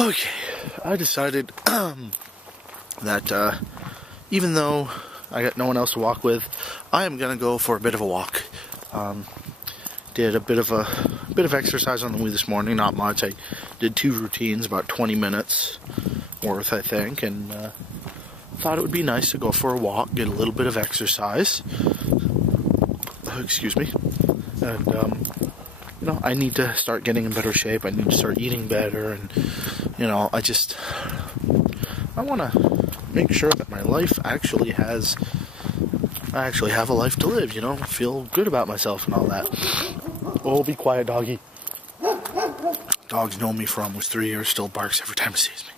Okay, I decided that even though I got no one else to walk with, I am gonna go for a bit of a walk. Did a bit of exercise on the Wii this morning, not much. I did 2 routines, about 20 minutes worth, I think, and thought it would be nice to go for a walk, get a little bit of exercise. Excuse me. And you know, I need to start getting in better shape. I need to start eating better, and you know, I want to make sure that my life I actually have a life to live, you know, feel good about myself and all that. Oh, be quiet, doggy. Dog's known me for almost 3 years, still barks every time he sees me.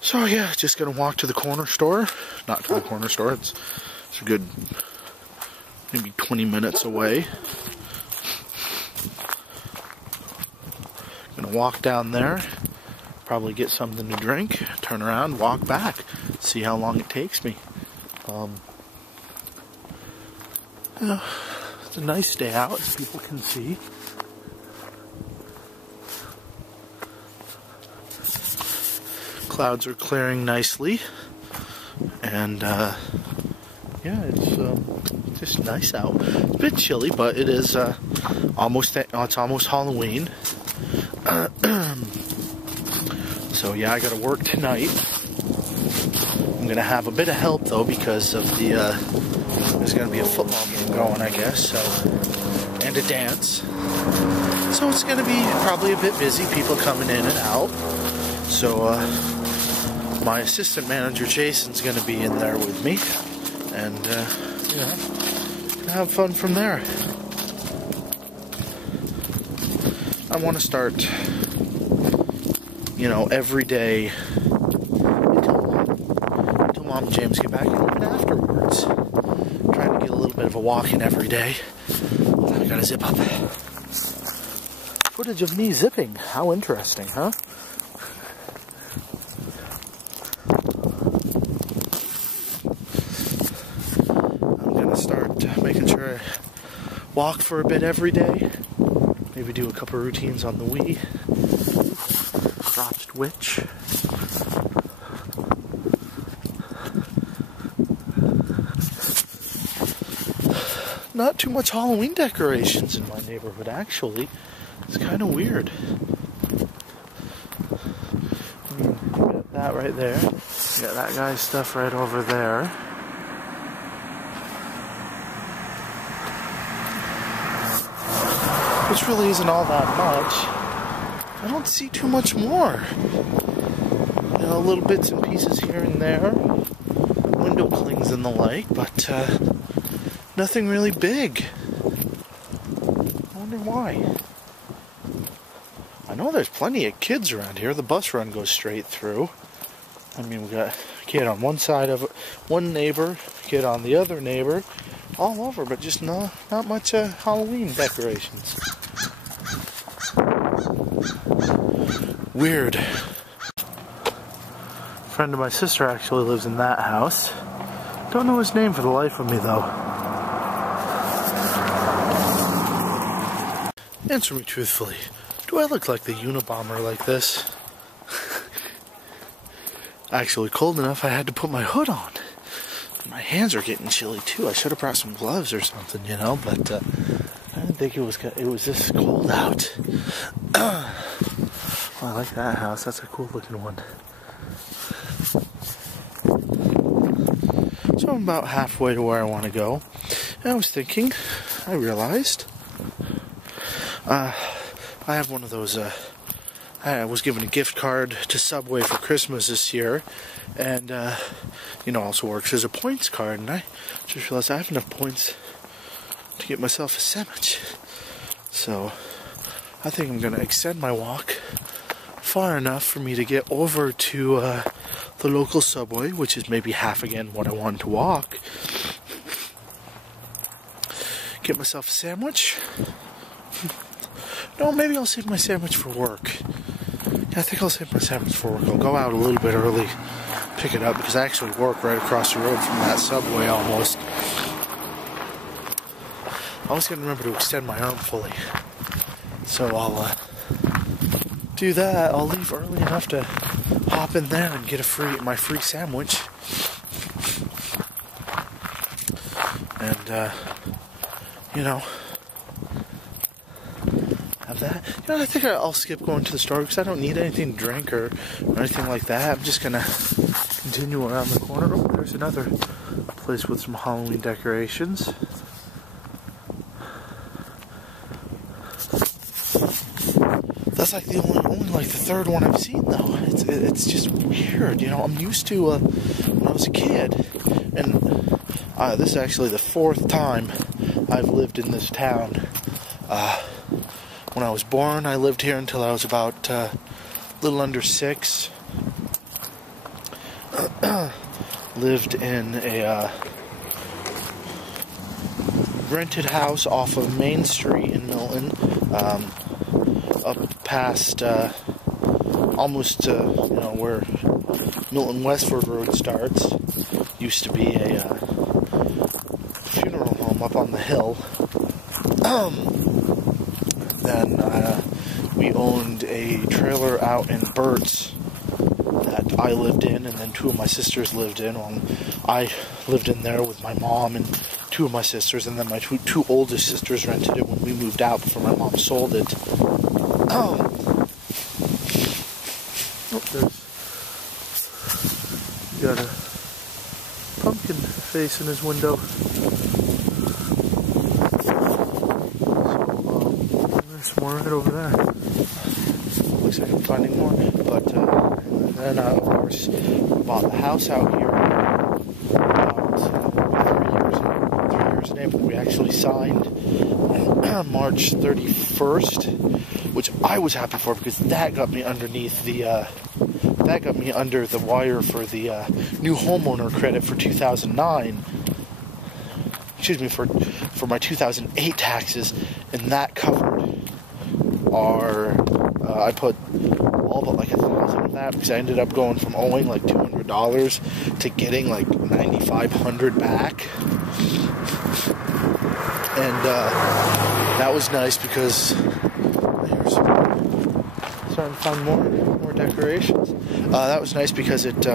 So yeah, just gonna walk to the corner store. Not to the corner store, it's a good maybe 20 minutes away. Gonna walk down there, probably get something to drink, turn around, walk back, see how long it takes me. You know, it's a nice day out, as people can see. Clouds are clearing nicely, and yeah, it's just nice out. It's a bit chilly, but it is almost Halloween. So yeah, I gotta work tonight. I'm gonna have a bit of help though, because of there's gonna be a football game going, I guess, and a dance. So it's gonna be probably a bit busy, people coming in and out. So my assistant manager Jason's gonna be in there with me, and you know, have fun from there. I want to start, you know, every day until Mom and James get back, and even afterwards. Trying to get a little bit of a walk in every day. I gotta zip up. Footage of me zipping. How interesting, huh? I'm gonna start making sure I walk for a bit every day. Maybe do a couple of routines on the Wii. Dropped Witch. Not too much Halloween decorations in my neighborhood, actually. It's kind of weird. You got that right there. You got that guy's stuff right over there. Which really isn't all that much. I don't see too much more. You know, little bits and pieces here and there. Window clings and the like, but nothing really big. I wonder why. I know there's plenty of kids around here. The bus run goes straight through. I mean, we got a kid on one side of it, one neighbor, kid on the other neighbor, all over, but just not much Halloween decorations. Weird. A friend of my sister actually lives in that house. Don't know his name for the life of me, though. Answer me truthfully. Do I look like the Unabomber like this? Actually cold enough I had to put my hood on. My hands are getting chilly too. I should have brought some gloves or something, you know, but I didn't think it was this cold out. Well, I like that house. That's a cool looking one. So I'm about halfway to where I want to go. And I was thinking, I realized, I have one of those, I was given a gift card to Subway for Christmas this year, and, you know, also works as a points card, and I just realized I have enough points to get myself a sandwich. So, I think I'm going to extend my walk far enough for me to get over to the local Subway, which is maybe half again what I wanted to walk. Get myself a sandwich. No, maybe I'll save my sandwich for work. Yeah, I think I'll save my sandwich for work. I'll go out a little bit early, pick it up, because I actually work right across the road from that Subway almost. I always gotta remember to extend my arm fully. So I'll do do that, I'll leave early enough to hop in there and get my free sandwich. And, have that. I think I'll skip going to the store because I don't need anything to drink or anything like that. I'm just going to continue around the corner. Oh, there's another place with some Halloween decorations. That's like the only like the third one I've seen though. It's just weird, I'm used to when I was a kid, and this is actually the fourth time I've lived in this town. When I was born, I lived here until I was about a little under 6. Lived in a rented house off of Main Street in Milton. Up past almost where Milton Westford Road starts. Used to be a funeral home up on the hill. Then we owned a trailer out in Burt's that I lived in, and then 2 of my sisters lived in. I lived in there with my mom and 2 of my sisters, and then my two oldest sisters rented it when we moved out before my mom sold it. There's got a pumpkin face in his window. There's some more right over there. Looks like I'm finding more. But then, of course, we bought the house out here about 3 years in April. We actually signed on March 31st, which I was happy for because that got me underneath the under the wire for the new homeowner credit for 2009. Excuse me, for my 2008 taxes, and that covered our. I put all but like $1,000 of that because I ended up going from owing like $200 to getting like $9,500 back, and that was nice because here's starting to find more decorations. That was nice because it,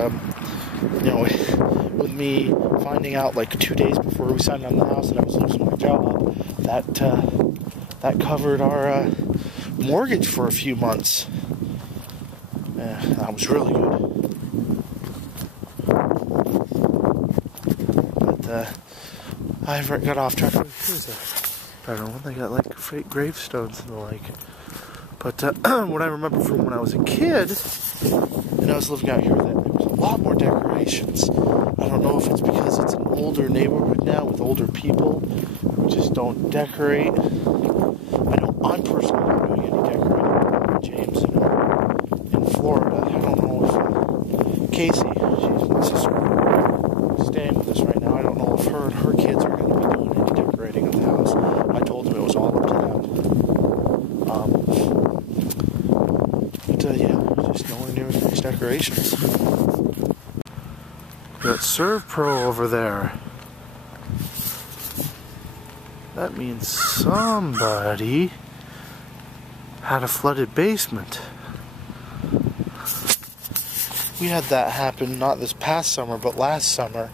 with me finding out like 2 days before we signed on the house that I was losing my job, that covered our mortgage for a few months. Yeah, that was really good. But I got off track. Here's a better one. They got like fake gravestones and the like. But what I remember from when I was a kid, and I was living out here, that there was a lot more decorations. I don't know if it's because it's an older neighborhood now with older people who just don't decorate. I know I'm personally not doing any decorating. James, in Florida, I don't know if Casey, she's my sister, staying with us right now. I don't know if her and her kids are going to be doing any decorating of the house. I told them it was all up to them. Just nowhere near as much decorations. Got Serve Pro over there. That means somebody had a flooded basement. We had that happen not this past summer, but last summer.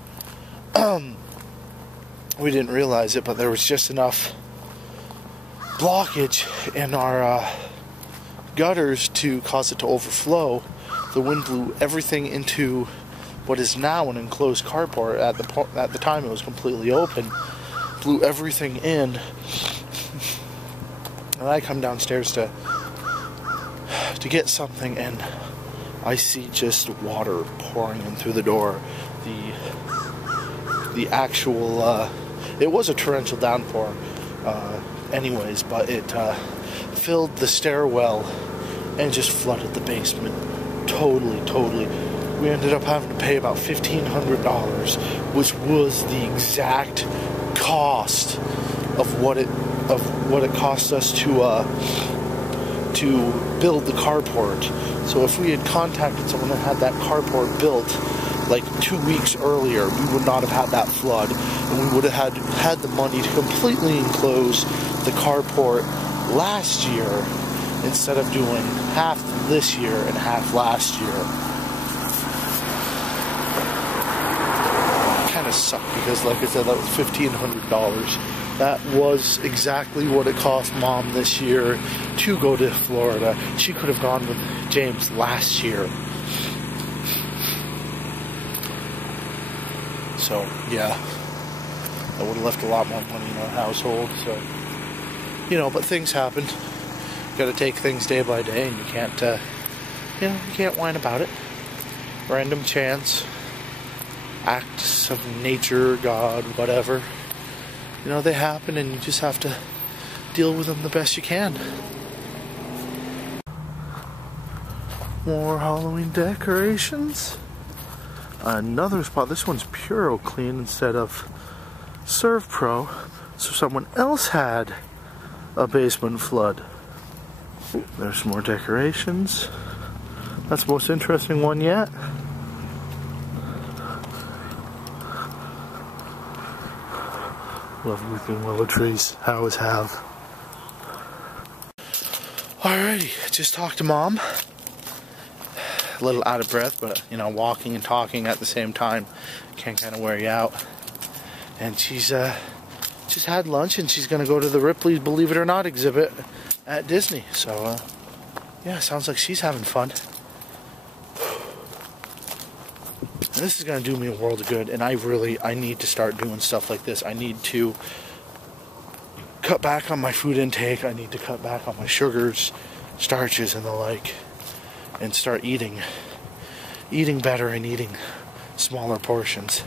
We didn't realize it, but there was just enough blockage in our gutters to cause it to overflow. The wind blew everything into what is now an enclosed carport. At the time it was completely open. Blew everything in, and I come downstairs to get something, and I see just water pouring in through the door. The actual it was a torrential downpour anyways, but it filled the stairwell and just flooded the basement totally. We ended up having to pay about $1,500, which was the exact cost of what it cost us to build the carport. So if we had contacted someone that had that carport built like 2 weeks earlier, we would not have had that flood, and we would have had the money to completely enclose the carport last year instead of doing half this year and half last year. Kind of sucked because, like I said, that was $1,500. That was exactly what it cost Mom this year to go to Florida. She could have gone with James last year. So, yeah, that would have left a lot more money in our household. So, you know, but things happen. You got to take things day by day, and you can't, you can't whine about it. Random chance, acts of nature, God, whatever. You know, they happen, and you just have to deal with them the best you can. More Halloween decorations. Another spot. This one's Puro Clean instead of Serve Pro. So someone else had a basement flood. There's more decorations. That's the most interesting one yet. Love weeping willow trees. I always have. Alrighty, just talked to Mom. A little out of breath, but you know, walking and talking at the same time can kind of wear you out. And she's just had lunch, and she's gonna go to the Ripley's Believe It or Not exhibit at Disney. So yeah, sounds like she's having fun. And this is going to do me a world of good, and I need to start doing stuff like this. I need to cut back on my food intake. I need to cut back on my sugars, starches, and the like, and start eating better and eating smaller portions,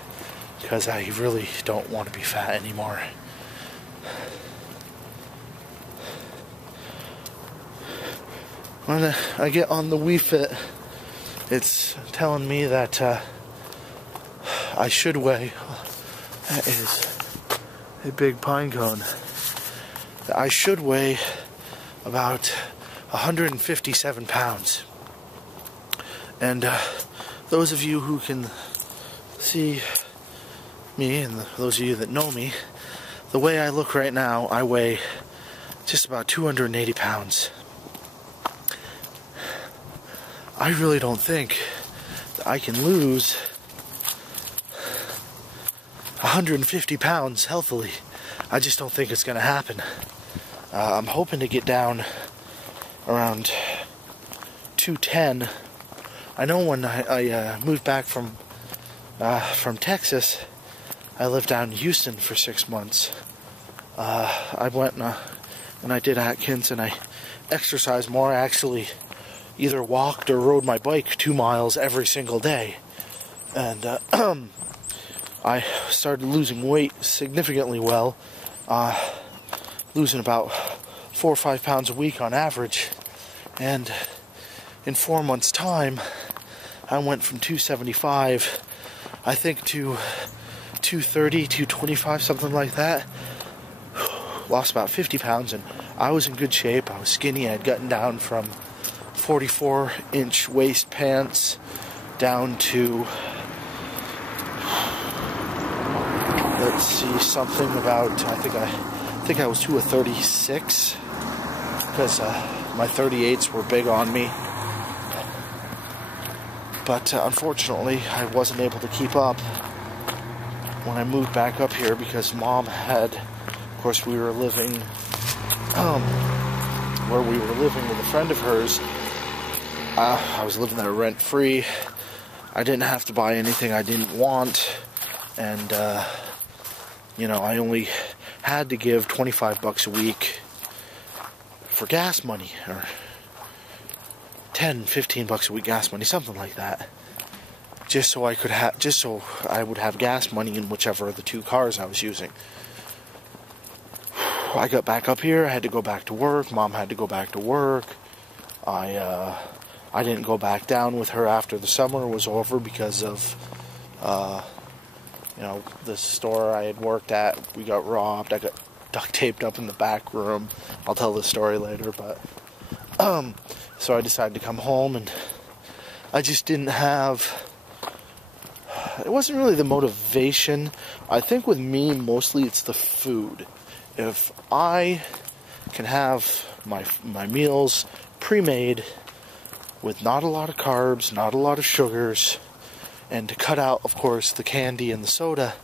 because I really don't want to be fat anymore. When I get on the Wii Fit, it's telling me that I should weigh, that is a big pine cone, I should weigh about 157 pounds. And those of you who can see me, and those of you that know me, the way I look right now, I weigh just about 280 pounds. I really don't think that I can lose 150 pounds healthily. I just don't think it's going to happen. I'm hoping to get down around 210. I know when I moved back from Texas, I lived down in Houston for 6 months. I went and I did Atkins, and I exercised more. I actually either walked or rode my bike 2 miles every single day. And I started losing weight significantly well, losing about 4 or 5 pounds a week on average. And in 4 months' time, I went from 275, I think, to 230, 225, something like that. Lost about 50 pounds, and I was in good shape. I was skinny. I had gotten down from 44-inch waist pants down to, let's see, something about, I think I was to a 36, because my 38s were big on me. But unfortunately, I wasn't able to keep up when I moved back up here, because Mom had, of course, we were living where we were living with a friend of hers. I was living there rent-free. I didn't have to buy anything I didn't want, and you know, I only had to give $25 a week for gas money, or $10-15 a week gas money, something like that, just so I could I would have gas money in whichever of the 2 cars I was using. I got back up here. I had to go back to work. Mom had to go back to work. I didn't go back down with her after the summer was over because of you know, the store I had worked at. We got robbed. I got duct taped up in the back room. I'll tell the story later, but so I decided to come home, and I just didn't have, it wasn't really the motivation. I think with me, mostly it's the food. If I can have my meals pre-made with not a lot of carbs, not a lot of sugars, and to cut out, of course, the candy and the soda,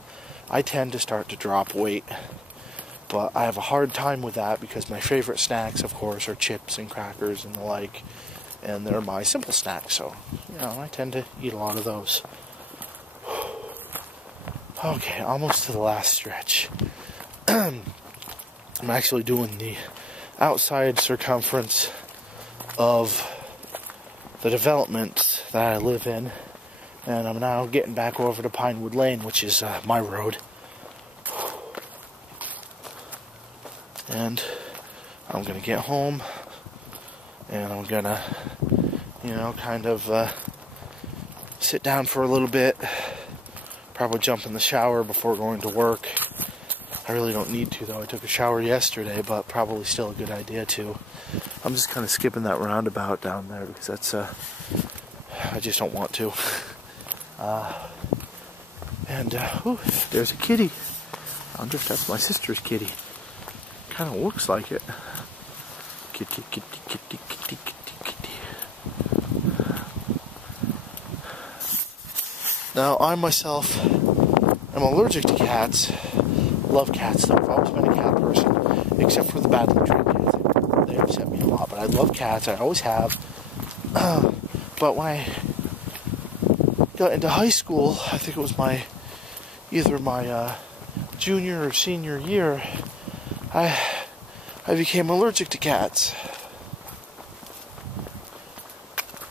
I tend to start to drop weight. But I have a hard time with that because my favorite snacks, of course, are chips and crackers and the like, and they're my simple snacks, so, you know, I tend to eat a lot of those. Okay, almost to the last stretch. I'm actually doing the outside circumference of the development that I live in, and I'm now getting back over to Pinewood Lane, which is my road. And I'm gonna get home, and I'm gonna, you know, kind of sit down for a little bit, probably jump in the shower before going to work. I really don't need to, though. I took a shower yesterday, but probably still a good idea to. I'm just kind of skipping that roundabout down there because that's, I just don't want to. Ooh, there's a kitty. I wonder if that's my sister's kitty. Kind of looks like it. Kitty, kitty, kitty, kitty, kitty, kitty. Now, I myself am allergic to cats. Love cats, though. I've always been a cat person, except for the badly trained cats. They upset me a lot, but I love cats. I always have. But when I got into high school, I think it was either my junior or senior year, I became allergic to cats.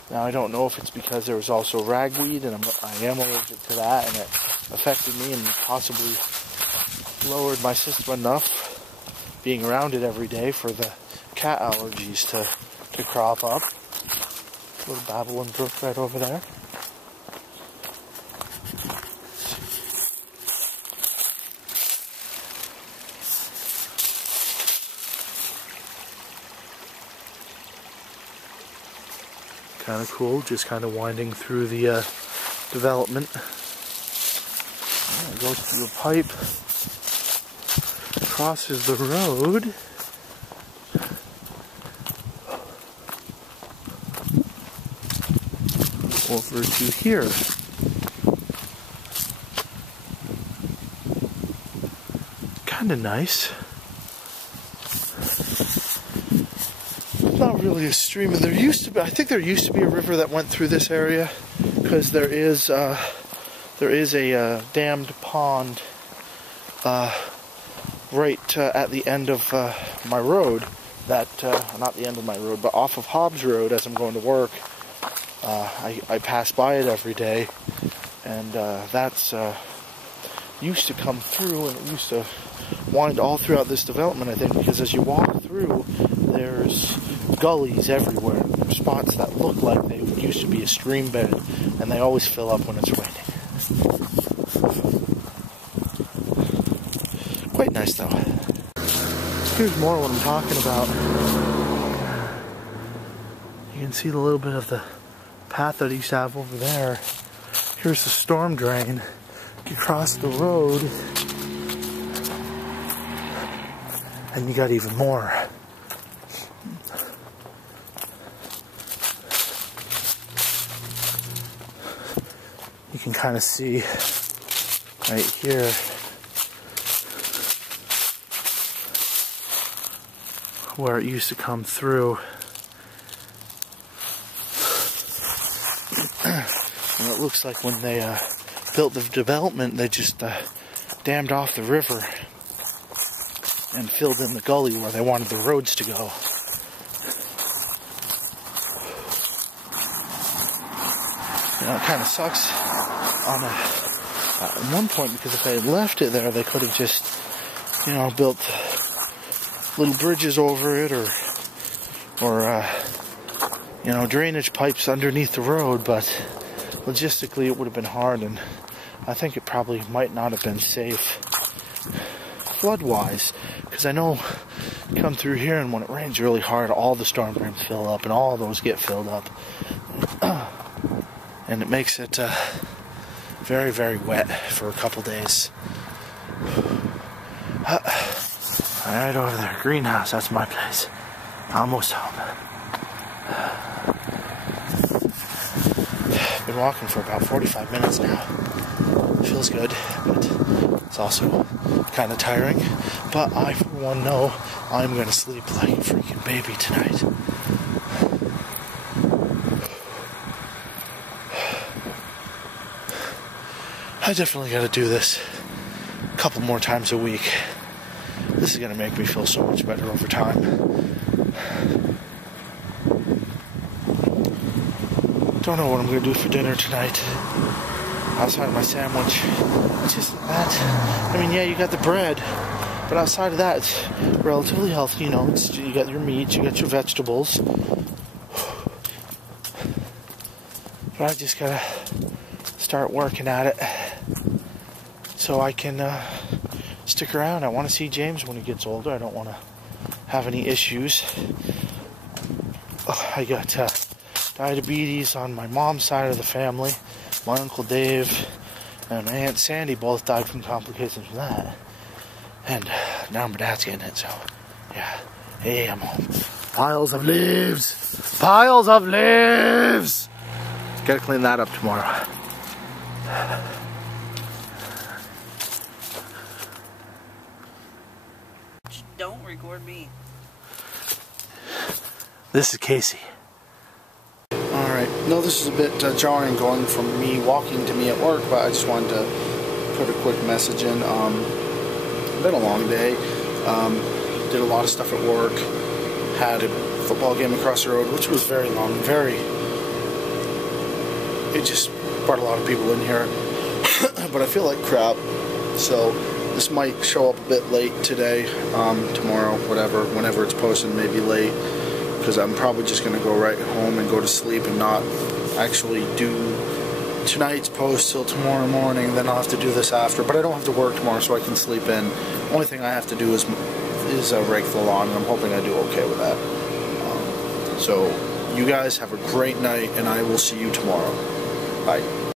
Now, I don't know if it's because there was also ragweed, and I am allergic to that, and it affected me and possibly lowered my system enough being around it every day for the cat allergies to crop up. Little Babylon Brook right over there. Kind of cool, just kind of winding through the development. It goes through a pipe, crosses the road, over to here. Kind of nice. Not really a stream, and I think there used to be a river that went through this area, because there is a dammed pond right at the end of my road, not the end of my road, but off of Hobbs Road as I'm going to work. I pass by it every day, and that's used to come through, and it used to wind all throughout this development, I think, because as you walk through, there's gullies everywhere. There's spots that look like they used to be a stream bed, and they always fill up when it's raining. Quite nice, though. Here's more what I'm talking about. You can see a little bit of the path that I used to have over there. Here's the storm drain. You cross the road, and you got even more. You can kind of see right here where it used to come through. And it looks like when they built the development, they just dammed off the river and filled in the gully where they wanted the roads to go. You know, it kind of sucks at one point, because if they had left it there, they could have just, you know, built little bridges over it, or you know, drainage pipes underneath the road, but logistically it would have been hard, and I think it probably might not have been safe flood-wise, because I know you come through here, and when it rains really hard, all the storm drains fill up, and all those get filled up, and it makes it very, very wet for a couple days. Right over there, greenhouse, that's my place. Almost home. Been walking for about 45 minutes now. Feels good, but it's also kind of tiring. But I, for one, know I'm going to sleep like a freaking baby tonight. I definitely got to do this a couple more times a week. This is going to make me feel so much better over time. Don't know what I'm going to do for dinner tonight. Outside of my sandwich. It's just that. I mean, yeah, you got the bread. But outside of that, it's relatively healthy, you know. You got your meat, you got your vegetables. But I just got to start working at it so I can stick around. I want to see James when he gets older. I don't want to have any issues. I got diabetes on my mom's side of the family. My Uncle Dave and my Aunt Sandy both died from complications from that. And now my dad's getting it, so yeah. Hey, I'm home. Piles of leaves! Piles of leaves! Gotta clean that up tomorrow. Don't record me. This is Casey. Alright, no, this is a bit jarring going from me walking to me at work, but I just wanted to put a quick message in. Been a long day. Did a lot of stuff at work. Had a football game across the road, which was very long, it just brought a lot of people in here. But I feel like crap, so this might show up a bit late today, tomorrow, whatever, whenever it's posted, maybe late, because I'm probably just going to go right home and go to sleep and not actually do tonight's post till tomorrow morning, and then I'll have to do this after. But I don't have to work tomorrow, so I can sleep in. Only thing I have to do is rake the lawn, and I'm hoping I do okay with that. So you guys have a great night, and I will see you tomorrow. Bye.